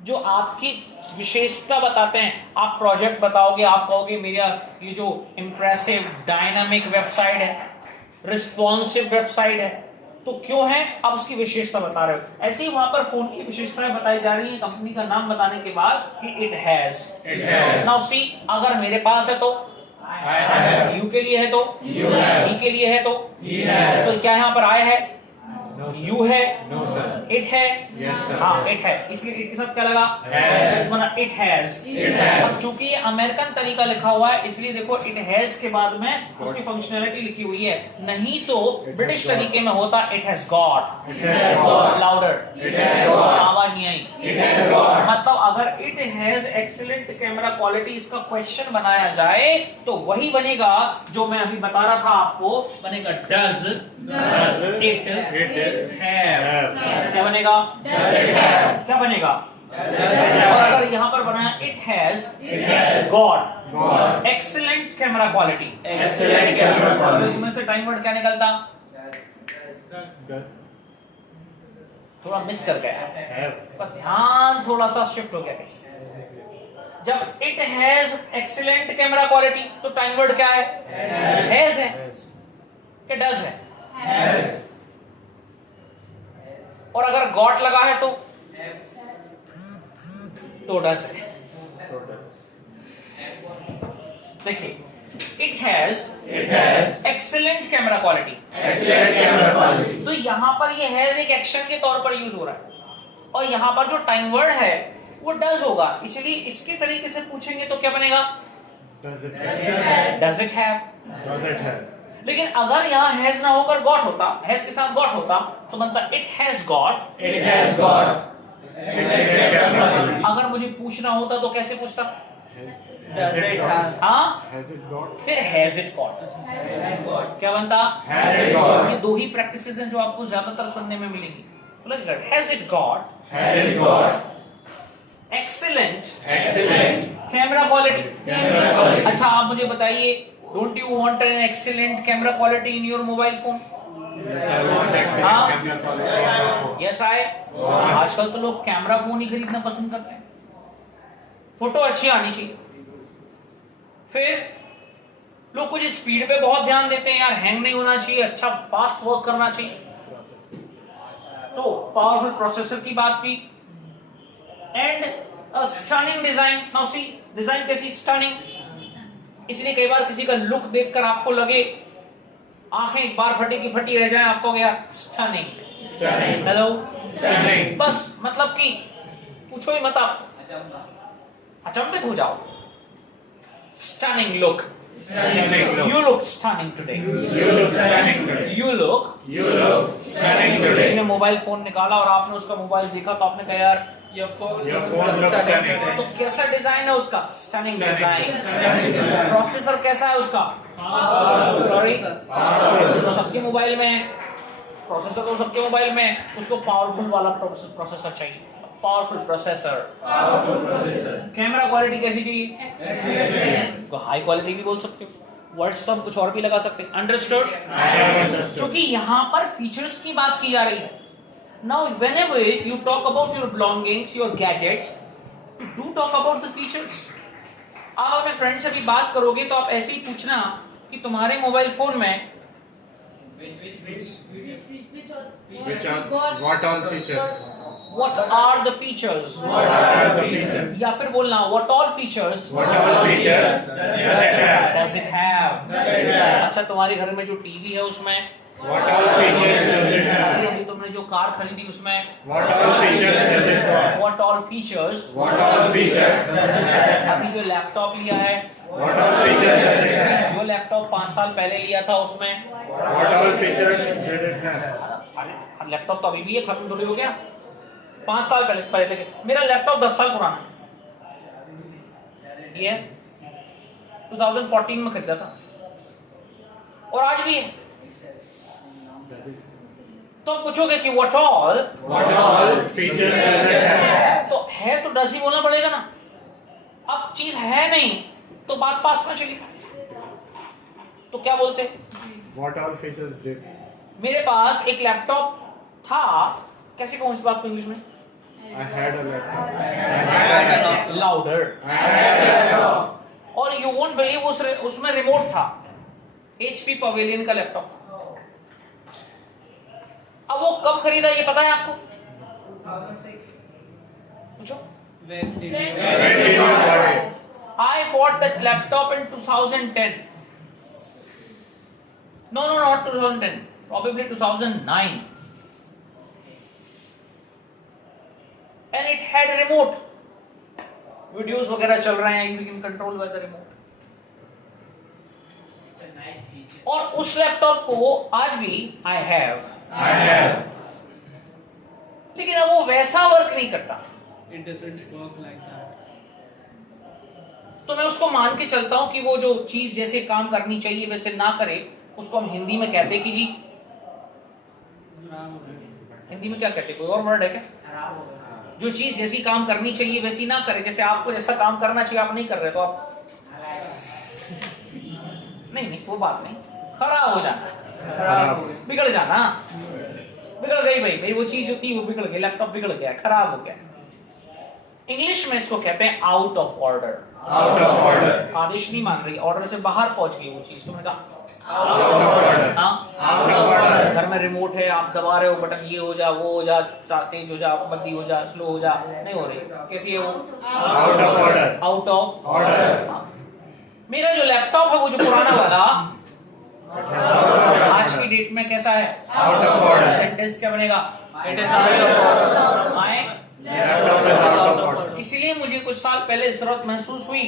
जो आपकी विशेषता बताते हैं। आप प्रोजेक्ट बताओगे, आप कहोगे मेरा ये जो इम्प्रेसिव डायनामिक वेबसाइट है, रिस्पॉन्सिव वेबसाइट है, तो क्यों है, आप उसकी विशेषता बता रहे हो। ऐसे ही वहां पर फोन की विशेषताएं बताई जा रही है कंपनी का नाम बताने के बाद कि इट हैज। नाउ सी, अगर मेरे पास है तो, I have यू के लिए है तो, You have. ही के लिए है तो, he has तो क्या यहाँ पर आए है, No, sir. यू है, No, sir. इट है, Yes, sir. हाँ इट है, इसलिए इट के साथ क्या लगा, Has. बना इट हैज। It has. अब चूंकि ये अमेरिकन तरीका लिखा हुआ है, इसलिए देखो इट हैज के बाद में उसकी फंक्शनैलिटी लिखी हुई है, नहीं तो ब्रिटिश तरीके में होता it has got. It has got. Louder, It has got. आवाज नहीं आई। It has got. मतलब अगर it has excellent camera quality इसका क्वेश्चन बनाया जाए तो वही बनेगा जो मैं अभी बता रहा था आपको, बनेगा does Does it it have. have? क्या बनेगा, क्या बनेगा, और अगर यहाँ पर बनाया it has got excellent camera quality, Excellent camera तो quality. इसमें से टाइम वर्ड क्या निकलता, Does थोड़ा मिस कर गया, have? पर ध्यान थोड़ा सा शिफ्ट हो गया कहीं। जब it has excellent camera quality तो टाइम वर्ड क्या है, हैज है कि डज है, और अगर गॉट लगा है तो डज है। So does. देखिए it has It has excellent camera quality, excellent camera quality. तो यहाँ पर ये हैज एक एक्शन के तौर पर यूज हो रहा है, और यहाँ पर जो टाइम वर्ड है वो डज होगा, इसलिए इसके तरीके से पूछेंगे तो क्या बनेगा, Does it have? Does it have. Does it have? लेकिन अगर यहाँ हैज ना होकर गॉट होता, हैज के साथ गॉट होता, तो बनता it has got. It has got excellent camera quality. अगर मुझे पूछना होता तो कैसे पूछता, Does it have? हाँ, Has it got? फिर हैज इट गॉट, क्या बनता, Has it got? ये दो ही प्रैक्टिसेस हैं जो आपको ज्यादातर सुनने में मिलेंगी। Has it got Has it got excellent excellent camera quality. camera quality? अच्छा आप मुझे बताइए, don't you want an excellent camera quality in your mobile phone? Yes, I want excellent हाँ? camera quality on my phone. Yes आए। आजकल तो लोग कैमरा फोन ही खरीदना पसंद करते हैं, फोटो अच्छी आनी चाहिए। फिर लोग कुछ स्पीड पे बहुत ध्यान देते हैं, यार हैंग नहीं होना चाहिए, अच्छा फास्ट वर्क करना चाहिए, तो पावरफुल प्रोसेसर की बात भी, and stunning design. Now see, design कैसी, स्टनिंग, इसलिए कई बार किसी का लुक देखकर आपको लगे आंखें एक बार फटी की फटी रह जाए, आपको गया स्टनिंग। Stunning. Hello, Stunning. बस मतलब कि पूछो ही मत आप, अचंभित हो जाओ। Stunning look, Stunning look. You look stunning today, You look stunning today. You look. You look stunning किसी today. ने मोबाइल फोन निकाला और आपने उसका मोबाइल देखा तो आपने कहा यार Your phone looks stunning. तो कैसा डिजाइन है उसका? Stunning design. Stunning design. Processor कैसा है उसका? सॉरी, तो सबके मोबाइल में है, प्रोसेसर तो सबके मोबाइल में है, उसको पावरफुल वाला प्रोसेसर चाहिए, पावरफुल प्रोसेसर। कैमरा क्वालिटी कैसी चाहिए? तो हाई क्वालिटी भी बोल सकते हो, वर्ड्स तो हम कुछ और भी लगा सकते हैं। अंडरस्टूड? क्योंकि यहाँ पर फीचर्स की बात की जा रही है। Now, whenever you talk about your belongings, your gadgets, you do talk about the features. आप अपने फ्रेंड से भी बात करोगे तो आप ऐसे ही पूछना कि तुम्हारे मोबाइल फोन में What all features? what are the features? What are the features? या फिर बोलना what all features What all features does it have? अच्छा, तुम्हारे घर में जो टीवी है उसमें, What all features does it have? अभी तुमने जो कार खरीदी उसमें, What all features does it got? what all features? What all features? अभी जो लैपटॉप लिया है, What all features does it have? जो लैपटॉप 5 साल पहले लिया था उसमें, What all features did it have? अरे लैपटॉप तो अभी भी है, खत्म थोड़ी हो गया। 5 साल पहले मेरा लैपटॉप 10 साल पुराना है, ये 2014 में खरीदा था और आज भी है। तो आप पूछोगे कि what all, What all features does it have? तो है तो डस ही बोलना पड़ेगा ना। अब चीज है नहीं तो बात पास में चली, तो क्या बोलते? What all features did? मेरे पास एक लैपटॉप था, कैसे कहूं इस बात को इंग्लिश में? I had a laptop. Louder. I had a laptop. और यू वोंट बिलीव उसमें रिमोट था, HP पवेलियन का लैपटॉप। अब वो कब खरीदा ये पता है आपको? 2006. पूछो। When did you? When did you buy it? I bought that laptop in 2010. No, not 2010. Probably 2009. And it had a remote. Videos वगैरह चल रहे हैं, you can control by the remote. It's a nice feature. और उस लैपटॉप को आज भी I have. I have. लेकिन अब वो वैसा वर्क नहीं करता, It doesn't work like that. तो मैं उसको मान के चलता हूं कि वो जो चीज जैसे काम करनी चाहिए वैसे ना करे, उसको हम हिंदी में कहते कि जी, हिंदी में क्या कहते, कोई और वर्ड है क्या? जो चीज जैसी काम करनी चाहिए वैसी ना करे, जैसे आपको जैसा काम करना चाहिए आप नहीं कर रहे तो आप नहीं वो बात नहीं, खराब हो जाना, बिगड़ जाना, बिगड़ गई भाई वो चीज जो थी वो बिगड़ गई, लैपटॉप बिगड़ गया, खराब हो गया। इंग्लिश में इसको कहते हैं out of order. Out of order. आदेश नहीं मान रही, ऑर्डर से बाहर पहुंच गई वो चीज, तुमने कहा Out of order. हाँ, Out of order. घर में रिमोट है, आप दबा रहे हो बटन, ये हो जा वो हो जा, तेज हो जा बंदी हो जा स्लो हो जा, नहीं हो रही, कैसी है वो? Out of order. Out of Order. मेरा जो लैपटॉप है वो जो पुराना वाला आज की डेट में कैसा है? Out of order. सेंटेंस क्या बनेगा? It is out of order. आए, Laptop is out of order. इसीलिए मुझे कुछ साल पहले जरूरत महसूस हुई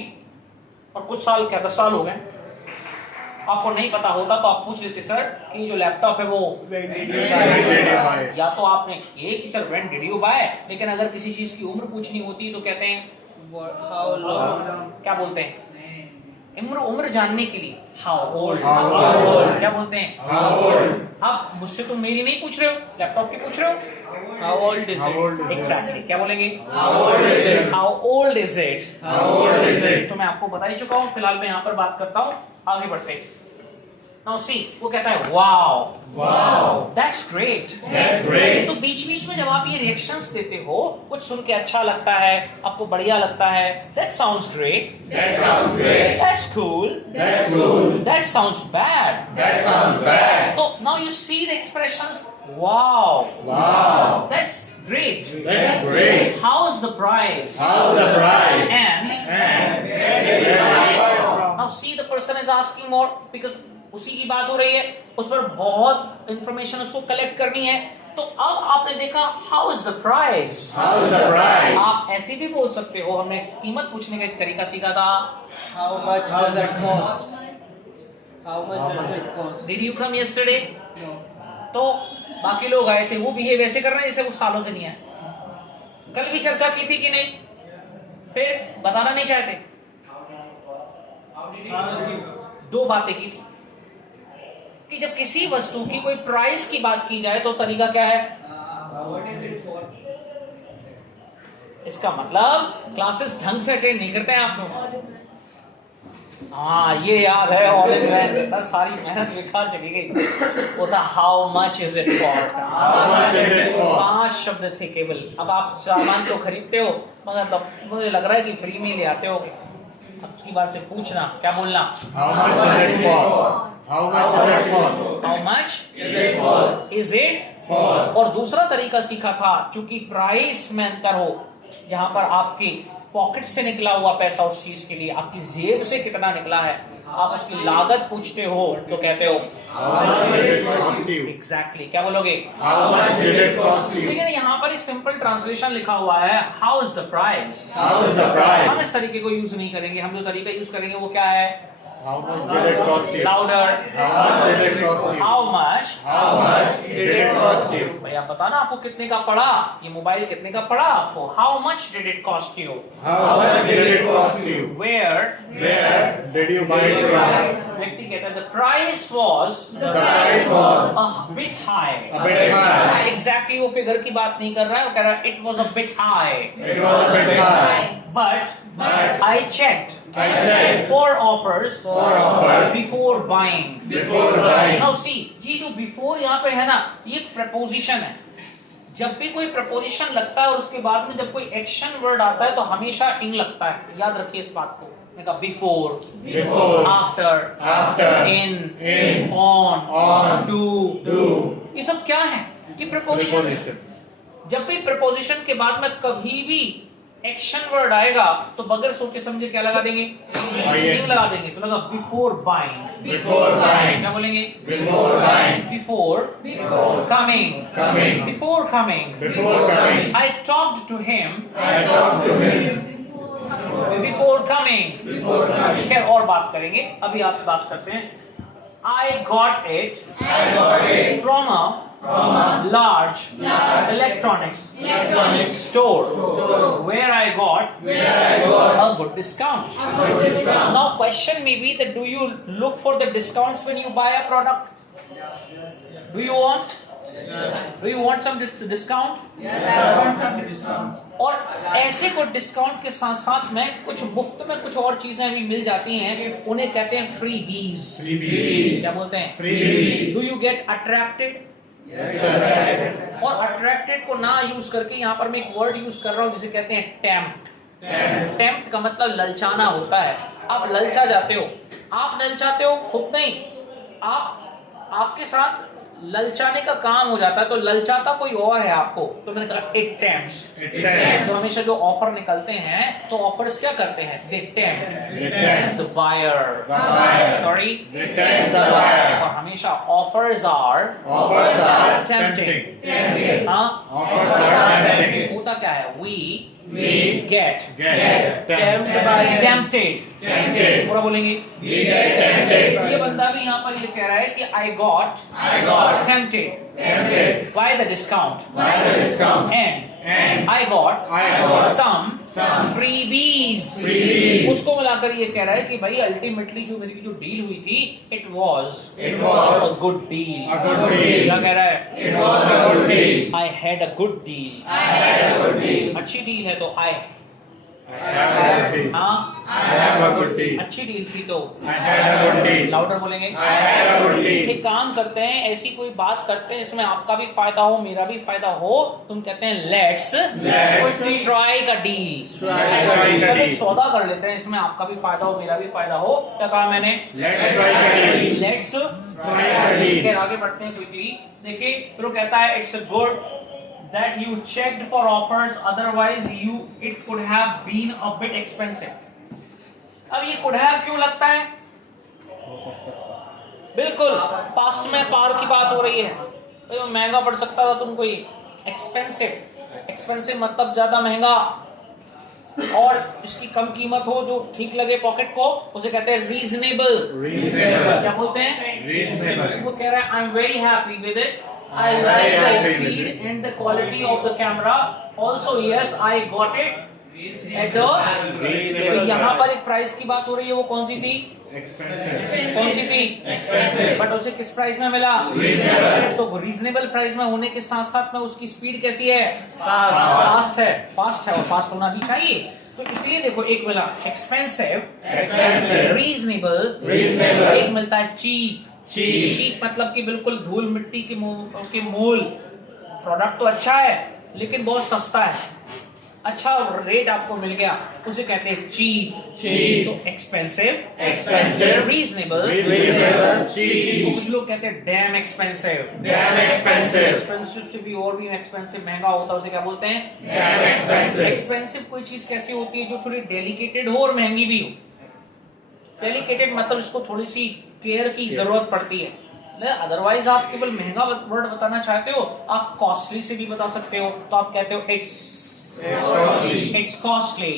और कुछ साल क्या 10 साल हो गए, आपको नहीं पता होता तो आप पूछ लेते सर कि जो लैपटॉप है वो When did you buy it? या तो आपने ये कि sir when did you buy, लेकिन अगर किसी चीज की उम्र पूछनी होती तो कहते हैं How long? क्या बोलते हैं? उम्र जानने के लिए हाउ ओल्ड। How old? क्या बोलते हैं? How old? आप मुझसे तो मेरी नहीं पूछ रहे हो, लैपटॉप की पूछ रहे हो। How old is How it? old is it? Exactly क्या बोलेंगे? How old is it? How old is it? How old is it? तो मैं आपको बता ही चुका हूँ, फिलहाल मैं यहाँ पर बात करता हूँ, आगे बढ़ते। नाउ सी, वो कहता है wow, Wow. That's great. That's great. तो बीच बीच में जब आप ये रिएक्शंस देते हो, कुछ सुन के अच्छा लगता है, आपको बढ़िया लगता है, that sounds great, That sounds great. That's cool, That's cool. That sounds bad. That sounds bad. तो now you see the expressions, wow, Wow. That's great, That's great. How is the price, How's the price? And And where did you buy it from? Now see the person is asking more, because उसी की बात हो रही है, उस पर बहुत इंफॉर्मेशन उसको कलेक्ट करनी है। तो अब आपने देखा how is the price, How's the price? आप ऐसे भी बोल सकते हो, हमने कीमत पूछने का एक तरीका सीखा था, How much does it cost? How much does it cost? Did you come yesterday? No. तो बाकी लोग आए थे, वो बिहेव ऐसे कर रहे हैं जैसे वो सालों से नहीं आए। कल भी चर्चा की थी कि नहीं? फिर बताना नहीं चाहते। दो बातें की थी कि जब किसी वस्तु की कोई प्राइस की बात की जाए तो तरीका क्या है? इसका मतलब क्लासेस ढंग से अटेंड नहीं करते हैं आप लोग। हाँ, ये याद है, ऑल इन वन, सारी मेहनत बेकार चली गई। वो था how much is it for. 5 शब्द थे केवल। अब आप सामान तो खरीदते हो, मगर मुझे लग रहा है कि फ्री में ले आते हो। अब की बार से पूछना, क्या बोलना? How much is it for? How much is it for? How much is it for? और दूसरा तरीका सीखा था, चूंकि प्राइस में अंतर हो, जहां पर आपकी पॉकेट से निकला हुआ पैसा उस चीज के लिए, आपकी जेब से कितना निकला है, आप उसकी लागत पूछते हो तो कहते हो एग्जैक्टली। क्या बोलोगे? How much did it cost you? लेकिन यहाँ पर एक सिंपल ट्रांसलेशन लिखा हुआ है, how is the price. How is the price? हम इस तरीके को यूज नहीं करेंगे। हम जो तरीका यूज करेंगे वो क्या है? How much did it cost you? Louder. How much did it cost you? How much How much did it cost you? भैया बताना आपको कितने का पड़ा, ये मोबाइल कितने का पड़ा आपको? How much did it cost you? How much did it cost you? Where Where did you buy it from? व्यक्ति कहता है the price was The price was a bit high। a bit high. Exactly वो फिगर की बात नहीं कर रहा है, वो कह रहा है it was a bit high, It was a bit high. But I checked I checked for offers before buying। before buying. Now see, ये जो before यहाँ पे है ना, ये preposition है। जब भी कोई preposition लगता है और उसके बाद में जब कोई action word आता है तो हमेशा ing लगता है। याद रखिए इस बात को। मैंने कहा before, Before, after, after, in, in, on, do. ये सब क्या है? ये preposition है। जब भी preposition के बाद में कभी भी एक्शन वर्ड आएगा तो बगैर सोचे समझे क्या लगा देंगे? ing लगा देंगे। तो लगा बिफोर बाइंग। Before buying. क्या बोलेंगे? Before buying. Before coming. Coming. Before coming Before coming. I talked to him I talked to him. Before coming. Before coming. खैर और बात करेंगे, अभी आप बात करते हैं। I got it from a large electronics store where I got a good discount. Now question may be that do you look for the discounts when you buy a product? Do you want some discount? और ऐसे को डिस्काउंट के साथ साथ में कुछ मुफ्त में कुछ और चीजें भी मिल जाती हैं, उन्हें कहते हैं फ्रीबीज। Freebies. क्या बोलते हैं? Freebies. Do you get attracted? और अट्रैक्टेड को ना यूज करके यहाँ पर मैं एक वर्ड यूज कर रहा हूँ जिसे कहते हैं टेम्प्ट। टेम्प्ट का मतलब ललचाना होता है। आप ललचा जाते हो, आप ललचाते हो खुद नहीं, आपके साथ ललचाने का काम हो जाता है, तो ललचाता कोई और है आपको। तो मैंने कहा इट टेम्प्ट्स। तो हमेशा जो ऑफर निकलते हैं तो ऑफर्स क्या करते हैं? They tempt the buyer. Sorry, They tempt the buyer. और हमेशा ऑफर्स आर टेम्पटिंग। हाँ, Offers are tempting. होता क्या है? We get Get Tempted by tempted. पूरा बोलेंगे। We get tempted. ये बंदा भी यहाँ पर ये कह रहा है कि I got tempted by the discount By the discount. and I got some freebies। उसको मिलाकर ये कह रहा है कि भाई अल्टीमेटली जो मेरी जो डील हुई थी it was a good deal। a good deal. क्या कह रहा है? It was a good deal. I had a good deal। अच्छी डील है तो I have a good deal. हाँ, I have a good deal. अच्छी डील थी तो I had a good deal. Louder बोलेंगे। I had a good deal. एक काम करते हैं, ऐसी कोई बात करते हैं जिसमें आपका भी फायदा हो मेरा भी फायदा हो। तुम कहते हैं let's strike a deal. Strike a एक deal. सौदा कर लेते हैं, इसमें आपका भी फायदा हो मेरा भी फायदा हो। क्या कहा मैंने? Let's strike a deal. Let's Strike a deal. फिर आगे बढ़ते हैं क्विकली। देखिए फिर वो कहता है it's good that you checked for offers, otherwise it could have been a bit expensive। अब ये could have क्यों लगता है? बिल्कुल पास्ट में पार की बात हो रही है। तो महंगा पड़ सकता था तुमको ये। एक्सपेंसिव मतलब ज्यादा महंगा, और इसकी कम कीमत हो जो ठीक लगे पॉकेट को, उसे कहते हैं रीजनेबल। Reasonable. क्या बोलते हैं? Reasonable. वो कह रहा है I am very happy with it I like the speed and the quality of the camera. Also, yes, I got it at the. तो यहाँ पर एक प्राइस की बात हो रही है, वो कौन सी थी? Expensive. कौन सी थी? बट उसे किस प्राइस में मिला? तो रीजनेबल प्राइस में होने के साथ साथ में उसकी स्पीड कैसी है? फास्ट है, फास्ट है, और फास्ट होना भी चाहिए। तो इसलिए देखो, एक मिला एक्सपेंसिव, रीजनेबल, एक मिलता है चीप। चीप मतलब कि बिल्कुल धूल मिट्टी के मोल। प्रोडक्ट तो अच्छा है लेकिन बहुत सस्ता है, अच्छा रेट आपको मिल गया, उसे कहते हैं चीप। तो एक्सपेंसिव, रीजनेबल, cheap. कुछ लोग कहते हैं dam expensive. Damn expensive. Expensive से भी और भी एक्सपेंसिव महंगा होता है, उसे क्या बोलते हैं? Damn expensive. एक्सपेंसिव कोई चीज कैसी होती है जो थोड़ी डेलिकेटेड हो और महंगी भी हो। डेलिकेटेड मतलब इसको थोड़ी सी केयर की जरूरत पड़ती है। अदरवाइज आप केवल महंगा वर्ड बताना चाहते हो, आप कॉस्टली से भी बता सकते हो, तो आप कहते हो इट्स कॉस्टली।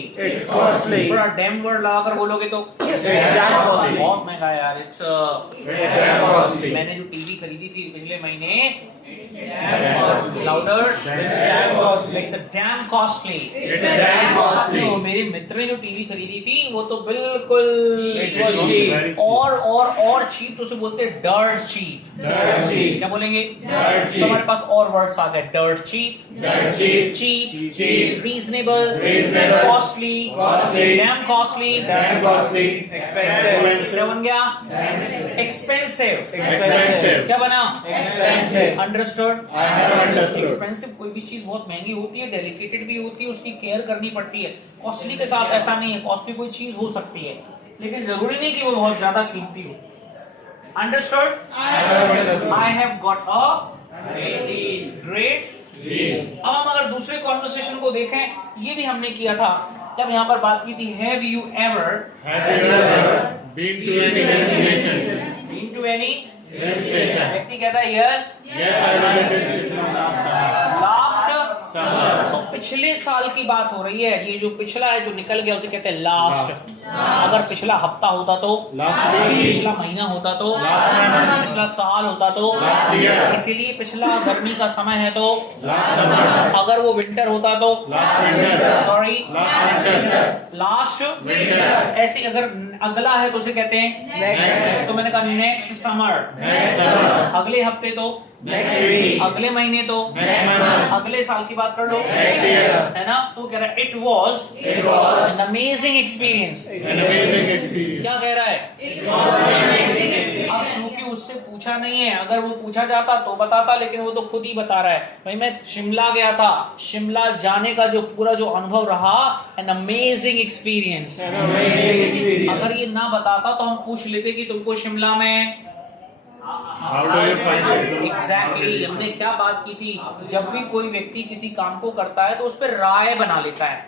थोड़ा डैम वर्ड लगाकर बोलोगे तो बहुत महंगा है यार, इट्स costly. मैंने जो टीवी खरीदी थी पिछले महीने, louder, it's damn costly. It's damn costly. तो मेरे मित्र ने जो टीवी खरीदी थी वो तो बिल्कुल Very cheap. और चीप, तो उसे बोलते हैं डर्ट चीप। क्या बोलेंगे? तो हमारे पास और वर्ड्स आ गए, dirt cheap, cheap, reasonable, costly, damn costly, क्या बन गया? एक्सपेंसिव। क्या बना? अंडरस्टूड। एक्सपेंसिव कोई भी चीज बहुत महंगी होती है, डेलिकेटेड भी होती है, उसकी केयर करनी पड़ती है। कॉस्टली के साथ ऐसा नहीं है, कॉस्टली कोई चीज हो सकती है लेकिन जरूरी नहीं कि वो बहुत ज्यादा कीमती हो। Understood? I have got a great. अब हम अगर दूसरे कॉन्वर्सेशन को देखें, ये भी हमने किया था जब यहाँ पर बात की थी, have you ever Been to any hill station? Been to any? Hill station. व्यक्ति कहता है yes. Yes, I visited last, summer. तो पिछले साल की बात हो रही है, ये जो पिछला है जो निकल गया उसे कहते हैं लास्ट। अगर पिछला हफ्ता होता तो, Last week. पिछला महीना होता तो, Last month. पिछला साल होता तो, Last year. इसीलिए पिछला गर्मी का समय है तो, Last summer. अगर वो विंटर होता तो, Last winter. Sorry, Last winter. Last. Winter. ऐसे अगर अगला है तो उसे कहते हैं Next. तो मैंने कहा नेक्स्ट समर। Next summer. अगले हफ्ते तो, Next week. अगले महीने तो, Next month. अगले साल की बात कर लो, Next year. है ना? तो कह रहा है it was It was an amazing experience. an amazing experience. क्या कह रहा है? अब चूंकि उससे पूछा नहीं है, अगर वो पूछा जाता तो बताता, लेकिन वो तो खुद ही बता रहा है, भाई मैं शिमला गया था, शिमला जाने का जो पूरा जो अनुभव रहा, एन अमेजिंग एक्सपीरियंस। अगर ये ना बताता तो हम पूछ लेते कि तुमको शिमला में How do you find it? Exactly हमने क्या बात की थी, जब भी कोई व्यक्ति किसी काम को करता है तो उस पर राय बना लेता है।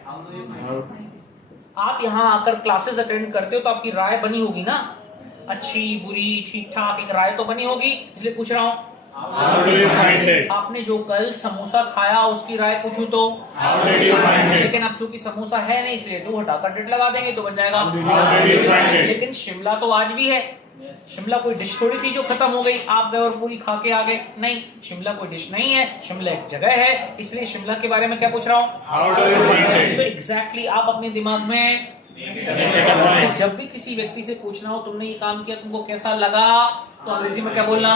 आप यहाँ आकर क्लासेस अटेंड करते हो तो आपकी राय बनी होगी ना, अच्छी बुरी ठीक ठाक एक राय तो बनी होगी, इसलिए पूछ रहा हूँ। How do you find it? आपने जो कल समोसा खाया उसकी राय पूछूं तो, How did you find it? लेकिन अब चूंकि समोसा है नहीं इसलिए 2 हटाकर डेट लगा देंगे तो बन जाएगा। How did you find it? लेकिन शिमला तो आज भी है, शिमला कोई डिश थोड़ी थी जो खत्म हो गई, आप गए और पूरी खा के आ गए, नहीं, शिमला कोई डिश नहीं है, शिमला एक जगह है, इसलिए शिमला के बारे में क्या पूछ रहा हूँ? How do you find it? तो एग्जैक्टली आप अपने दिमाग में जब भी किसी व्यक्ति से पूछना हो तुमने ये काम किया तुमको कैसा लगा, तो अंग्रेजी में क्या बोलना?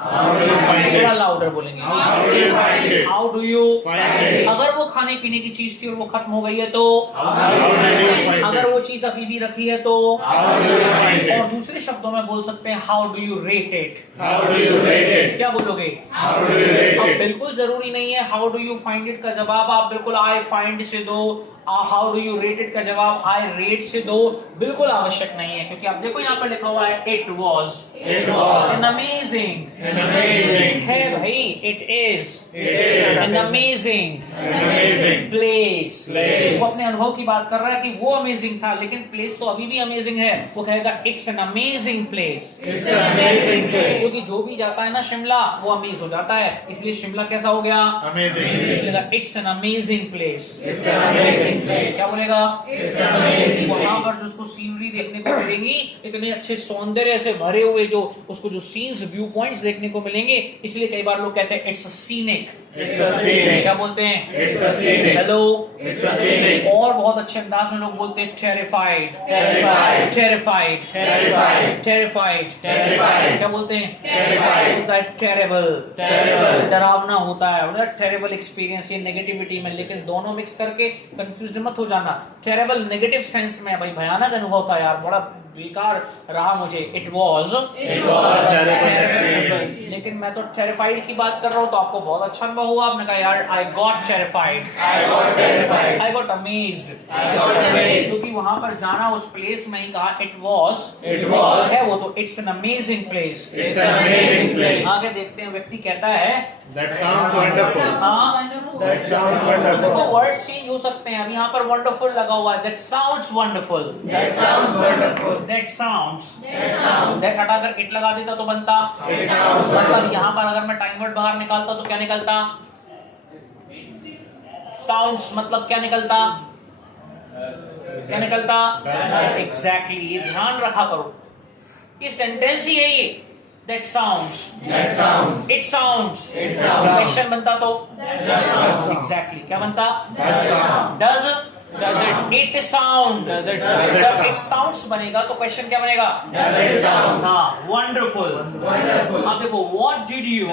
How do you find थोड़ा it? लाउडर बोलेंगे, How do you find it? How do you Find it. अगर वो खाने पीने की चीज थी और वो खत्म हो गई है तो, How did you find अगर it? वो चीज अभी भी रखी है तो, How do you find और it? दूसरे शब्दों में बोल सकते हैं how do you rate it. How do you rate it? क्या बोलोगे? How do you rate अब it? बिल्कुल जरूरी नहीं है how do you find it का जवाब आप बिल्कुल आई फाइंड से दो, how do you rate it का जवाब आई रेट से दो, बिल्कुल आवश्यक नहीं है, क्योंकि आप देखो यहाँ पर लिखा हुआ है it was It was an amazing, an amazing, है भाई, it is it is an amazing an amazing place. Place. वो अपने अनुभव की बात कर रहा है कि वो अमेजिंग था, लेकिन प्लेस तो अभी भी अमेजिंग है, वो कहेगा it's an amazing place. It's an amazing place. क्योंकि जो भी जाता है ना शिमला वो अमेज हो जाता है, इसलिए शिमला कैसा हो गया? Amazing. It's an amazing place. It's an amazing place. क्या बोलेगा? It's an amazing वहां place. पर जो उसको सीनरी देखने को मिलेंगी, इतने अच्छे सौंदर्य से भरे हुए जो उस उसको जो सीन्स व्यू पॉइंट्स देखने को मिलेंगे, इसलिए कई बार लोग कहते हैं इट्स अ सीनिक। क्या बोलते हैं? It's a scenic. Hello. It's a scenic. और बहुत अच्छे अंदाज में लोग बोलते हैं terrified. Terrified. Terrified. Terrified. Terrified. Terrified. क्या बोलते हैं? Terrified. होता है टेरेबल। Terrible. डरावना होता है, मतलब टेरेबल एक्सपीरियंस, ये नेगेटिविटी में, लेकिन दोनों मिक्स करके कंफ्यूज मत हो जाना। टेरेबल नेगेटिव सेंस में, भाई भयानक अनुभव था यार, बड़ा बेकार रहा मुझे। It was terrible. लेकिन मैं तो टेरिफाइड की बात कर रहा हूँ, तो आपको बहुत अच्छा अनुभव हुआ। आपने कहा यार I got terrified, I got amazed, क्योंकि वहां पर जाना, उस प्लेस में ही कहा इट वॉज है वो, तो it's an amazing place. It's an amazing place. आगे देखते हैं, व्यक्ति कहता है That sounds wonderful. हाँ, That sounds देखो wonderful. वर्ड्स चेंज हो सकते हैं। अब यहाँ पर वंडरफुल लगा हुआ है, that sounds wonderful, That sounds wonderful. That sounds, that हटाकर इट लगा देता तो बनता It sounds मतलब यहाँ पर अगर मैं टाइम वर्ड बाहर निकालता तो क्या निकलता? साउंड्स मतलब क्या निकलता? क्या निकलता? एग्जैक्टली, ये ध्यान रखा करो, ये सेंटेंस ही है ये, that sounds, That sounds. It sounds. It sounds. Question बनता तो एग्जैक्टली क्या बनता? That sounds. Does it sound. जब इट साउंड्स बनेगा तो क्वेश्चन क्या बनेगा? Does it sound? हाँ, वंडरफुल। Wonderful. अब देखो, what did you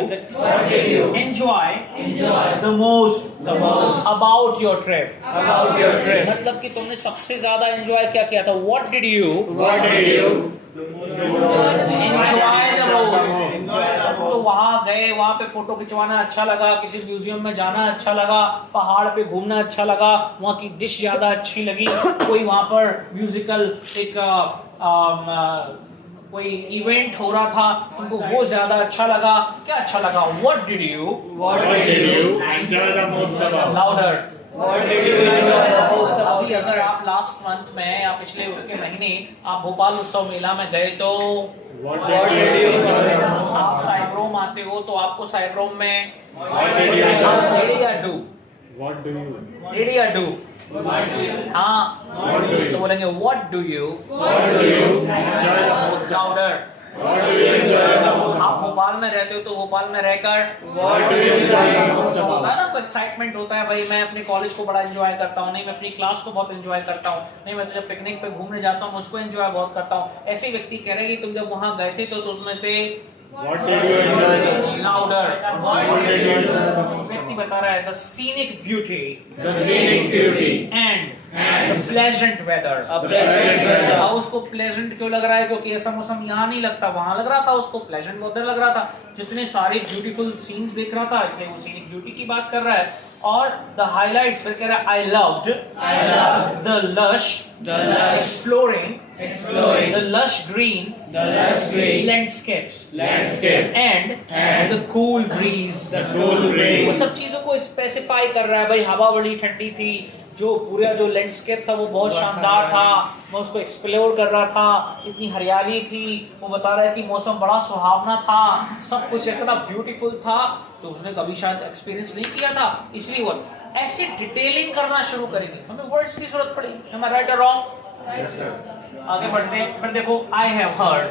enjoy the most about your trip? About your trip. मतलब कि तुमने सबसे ज्यादा एंजॉय क्या किया था? What did you What did you enjoy the most? तो वहां गए, वहां पे फोटो खिंचवाना अच्छा लगा, किसी म्यूजियम में जाना अच्छा लगा, पहाड़ पे घूमना अच्छा लगा, वहां की डिश ज्यादा अच्छी लगी, कोई वहां पर म्यूजिकल एक कोई इवेंट हो रहा था, उनको वो ज्यादा अच्छा लगा? क्या अच्छा लगा? What did you enjoy the most about? Louder. What did you enjoy the most about अभी अगर आप लास्ट मंथ में या पिछले उसके महीने आप भोपाल उत्सव मेला में गए, तो What What did you enjoy the आप most? साइड्रोम आते हो, तो आपको साइड्रोम में What did you enjoy? Ready या do, What do you? Ready या डू, हाँ, What do तो you? बोलेंगे what do you What do you enjoy the most? Louder. What do you enjoy the most? आप भोपाल में रहते हो, तो भोपाल में रहकर What do you enjoy the most होता about? है ना, एक्साइटमेंट होता है, भाई मैं अपने कॉलेज को बड़ा एंजॉय करता हूँ, नहीं मैं अपनी क्लास को बहुत एंजॉय करता हूँ, नहीं मैं जब पिकनिक पे घूमने जाता हूँ उसको एंजॉय बहुत करता हूँ। ऐसे व्यक्ति कह रहे हैं कि तुम जब वहां गए थे तो तुमने से What did you enjoy the most? Louder. What did you enjoy the most? व्यक्ति बता रहा है the scenic beauty The scenic beauty. And the pleasant weather. A pleasant weather. अब उसको प्लेजेंट क्यों लग रहा है? क्योंकि ऐसा मौसम यहाँ नहीं लगता, वहां लग रहा था उसको, प्लेजेंट वेदर लग रहा था, जितने सारे ब्यूटीफुल सीन्स देख रहा था, इसलिए वो सीनिक ब्यूटी की बात कर रहा है। और द हाइलाइट्स फिर कह रहा है I loved the lush exploring the lush green The lush green landscapes landscape. And the cool bridge. The cool वो breeze. सब चीजों को स्पेसिफाई कर रहा है, भाई हवा बड़ी ठंडी थी, जो पूरा जो लैंडस्केप था वो बहुत शानदार था, मैं उसको एक्सप्लोर कर रहा था, इतनी हरियाली थी, वो बता रहा है कि मौसम बड़ा सुहावना था, सब कुछ इतना ब्यूटीफुल था, तो उसने कभी शायद एक्सपीरियंस नहीं किया था, इसलिए वो ऐसे डिटेलिंग करना शुरू करेंगे। हमें वर्ड्स की जरूरत पड़ी, am I right or wrong? Yes, sir. आगे बढ़ते हैं, फिर देखो I have heard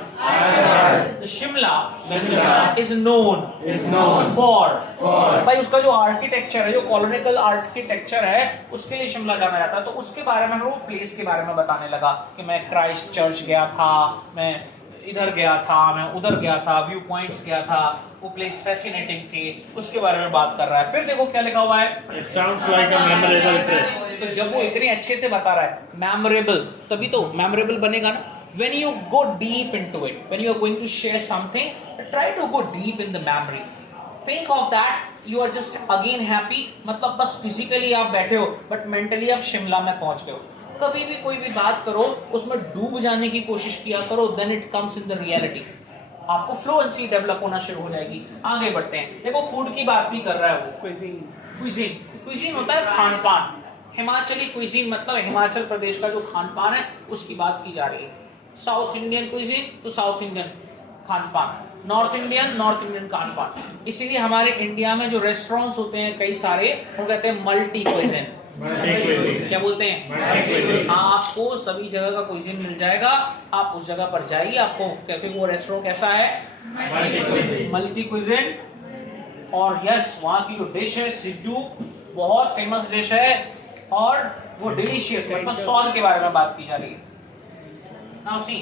Shimla is known Is known for for भाई उसका जो आर्किटेक्चर है, जो कॉलोनिकल आर्किटेक्चर है, उसके लिए शिमला जाना जाता है। तो उसके बारे में वो प्लेस के बारे में बताने लगा कि मैं क्राइस्ट चर्च गया था, मैं इधर गया था, मैं उधर गया था, व्यू पॉइंट्स गया था, वो प्लेस फैसिनेटिंग थी, उसके बारे में बात कर रहा है। फिर देखो क्या लिखा हुआ है, It sounds like a memorable trip. तो जब वो इतने अच्छे से बता रहा है मेमोरेबल, तभी तो मेमोरेबल बनेगा ना। When you go deep into it, when you are going to share something, try to go deep in the memory. Think of that, you are just again happy, मतलब बस फिजिकली आप बैठे हो, बट मेंटली आप शिमला में पहुंच गए हो। कभी भी कोई भी बात करो, उसमें डूब जाने की कोशिश किया करो, then it comes in the reality. आपको फ्लुएंसी डेवलप होना शुरू हो जाएगी। आगे बढ़ते हैं, देखो फूड की बात भी कर रहा है वो। क्विजीन होता है खान पान, हिमाचली क्विजीन मतलब हिमाचल प्रदेश का जो खान पान है उसकी बात की जा रही है। साउथ इंडियन क्विजीन तो साउथ इंडियन खान पान, नॉर्थ इंडियन खान पान। इसीलिए हमारे इंडिया में जो रेस्टोरेंट्स होते हैं कई सारे, वो कहते हैं मल्टी क्विजीन। मल्टी क्विजिन, क्या बोलते हैं? Multi cuisine. आपको सभी जगह का क्विजिन मिल जाएगा, आप उस जगह पर जाइए, आपको क्योंकि वो रेस्टोरेंट कैसा है? Multi cuisine. Multi cuisine. और यस, वहाँ की जो डिश है सिड्डू बहुत फेमस डिश है और वो डिलीशियस, मतलब स्वाद के बारे में बात की जा रही है। नाउ सी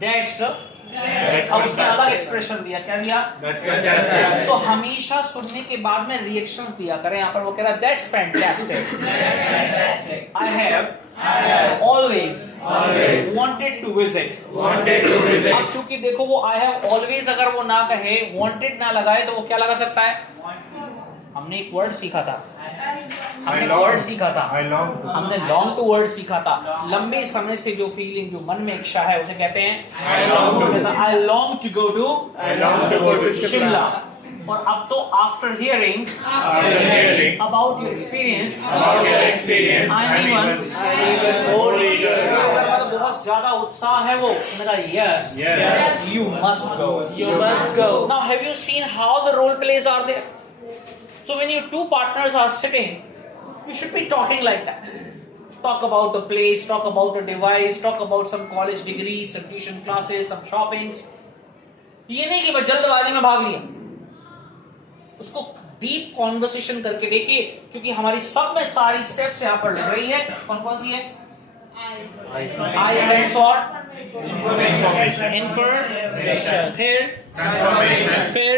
दैट्स, अब उसने अलग एक्सप्रेशन दिया, क्या दिया? That's fantastic. तो हमेशा सुनने के बाद में रिएक्शंस दिया करें। यहाँ पर वो कह रहा है that's fantastic, I have always wanted to visit. अब चूंकि देखो वो आई हैव ऑलवेज अगर वो ना कहे, वांटेड ना लगाए, तो वो क्या लगा सकता है? हमने एक वर्ड सीखा था, हमने एक वर्ड सीखा था, I long to. हमने लॉन्ग टू वर्ड सीखा था। लंबे समय से जो फीलिंग, जो मन में इच्छा है, उसे कहते हैं I long to. I long to go to I long to go to Shimla. Shimla. और अब तो after hearing After hearing about your experience, about your experience, I'm even more eager now. मतलब बहुत ज्यादा उत्साह है वो। मैंने कहा yes, Yes. you must go. You must go. Now have you seen how the role plays are there? So when your two partners are sitting, you should be talking like that. Talk about the place, talk about the device, talk about some college degrees, some tuition classes, some shoppings. ये नहीं कि बस जल्दबाजी में भाग लिया, उसको डीप कॉन्वर्सेशन करके देखिए, क्योंकि हमारी सब में सारी स्टेप्स यहाँ पर लग रही है। कौन कौन सी है? I stands for information, infer, फिर confirmation, फिर